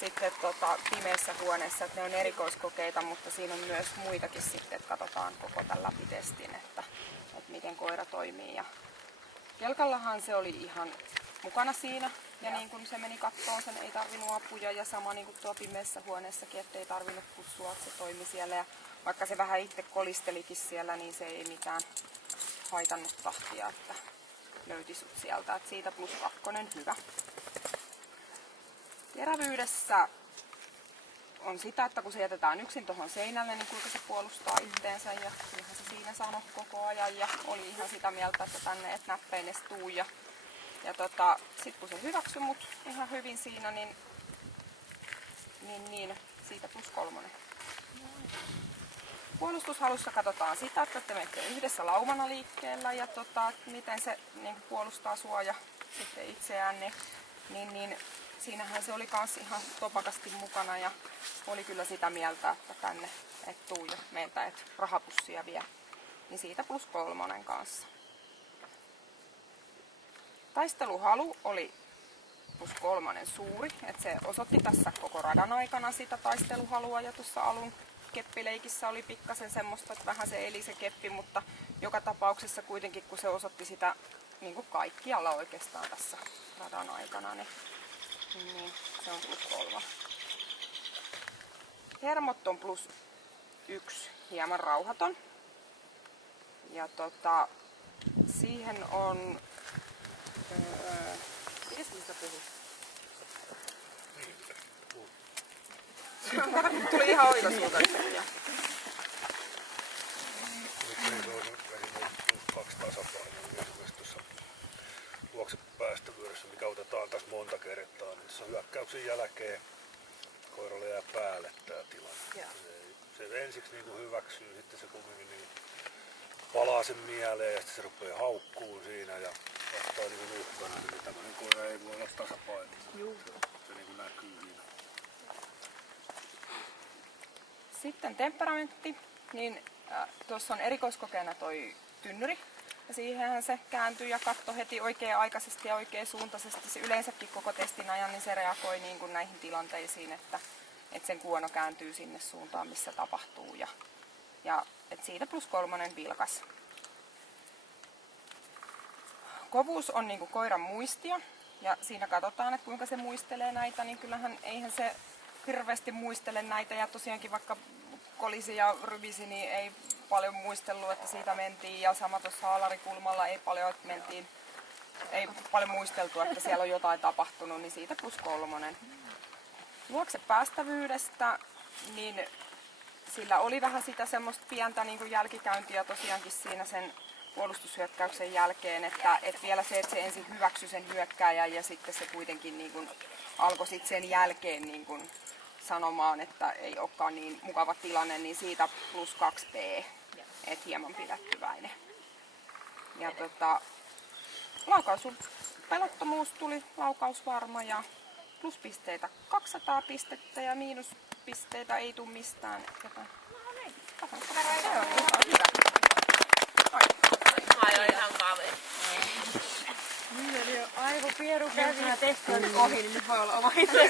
sitten pimeässä huoneessa, että ne on erikoiskokeita, mutta siinä on myös muitakin sitten, että katsotaan koko tämän läpi testin, että miten koira toimii. Ja Jelkallahan se oli ihan mukana siinä ja niin kun se meni kattoon, sen ei tarvinnut apuja ja sama niin kuin tuo pimeässä huoneessakin, ettei tarvinnut kutsua, että se toimi siellä. Ja vaikka se vähän itse kolistelikin siellä, niin se ei mitään haitannut tahtia, että löyti sut sieltä. Että siitä +2 hyvä. Terävyydessä on sitä, että kun se jätetään yksin tuohon seinälle, niin kuinka se puolustaa itteensä ja ihan se siinä sanoi koko ajan ja oli ihan sitä mieltä, että tänne et näppeines tuu. Ja sit kun se hyväksyi mut ihan hyvin siinä, niin siitä +3. Puolustushalussa katsotaan sitä, että te menette yhdessä laumana liikkeellä ja miten se niin puolustaa sua ja sitten itseään. Niin siinähän se oli kans ihan topakasti mukana ja oli kyllä sitä mieltä, että tänne et tuu ja meiltä et rahapussia vie. Niin siitä +3 kanssa. Taisteluhalu oli +3 suuri, että se osoitti tässä koko radan aikana sitä taisteluhalua ja tuossa alun keppileikissä oli pikkasen semmoista, että vähän se eli se keppi, mutta joka tapauksessa kuitenkin kun se osoitti sitä niin kuin kaikkialla oikeastaan tässä radan aikana, niin se on +3. Hermot on +1, hieman rauhaton. Ja siihen on... Mites sä puhut? Tuli ihan oikaisuuta yhtäkkiä. Nyt on esimerkiksi 2 tasapainoa esimerkiksi tuossa juoksepäästävyydessä, mikä otetaan tässä monta kertaa. Niin tässä hyökkäyksen jälkeen koiralle jää päälle tämä tilanne. Se ensiksi niin hyväksyy, sitten se kumminkin niin palaa sen mieleen ja sitten se rupeaa haukkuun siinä ja ottaa niin uhkana. Niin tämmöinen koira ei voi olla tasapainossa. Se niin näkyy siinä. Sitten temperamentti, niin tuossa on erikoiskokeena toi tynnyri. Ja siihenhän se kääntyi ja katsoi heti oikea-aikaisesti ja oikeasuuntaisesti. Se yleensäkin koko testin ajan niin se reagoi niin kuin näihin tilanteisiin, että sen kuono kääntyy sinne suuntaan, missä tapahtuu. Ja että siitä +3 vilkas. Kovuus on niin kuin koiran muistia ja siinä katsotaan, että kuinka se muistelee näitä, niin kyllähän eihän se hirveästi muistele näitä ja tosiaankin vaikka kolisi ja ryvisi, niin ei paljon muistellut, että siitä mentiin ja sama tuossa haalarikulmalla ei paljon muisteltu, että siellä on jotain tapahtunut, niin siitä +3. Luoksepäästävyydestä, niin sillä oli vähän sitä semmoista pientä niin kuin jälkikäyntiä tosiaankin siinä sen puolustushyökkäyksen jälkeen, että vielä se, että se ensin hyväksyi sen hyökkääjän ja sitten se kuitenkin niin kuin alkoi sitten sen jälkeen niin kuin sanomaan, että ei olekaan niin mukava tilanne, niin siitä +2p, että hieman pidättyväinen. Ja laukaisun pelottomuus tuli laukausvarma ja pluspisteitä 200 pistettä ja miinuspisteitä ei tule mistään. Se on ihan hyvä. Ai ihan kaveri. Niin oli jo aivopieru kävi. Jos mä testin ohi, niin nyt voi olla oma itse.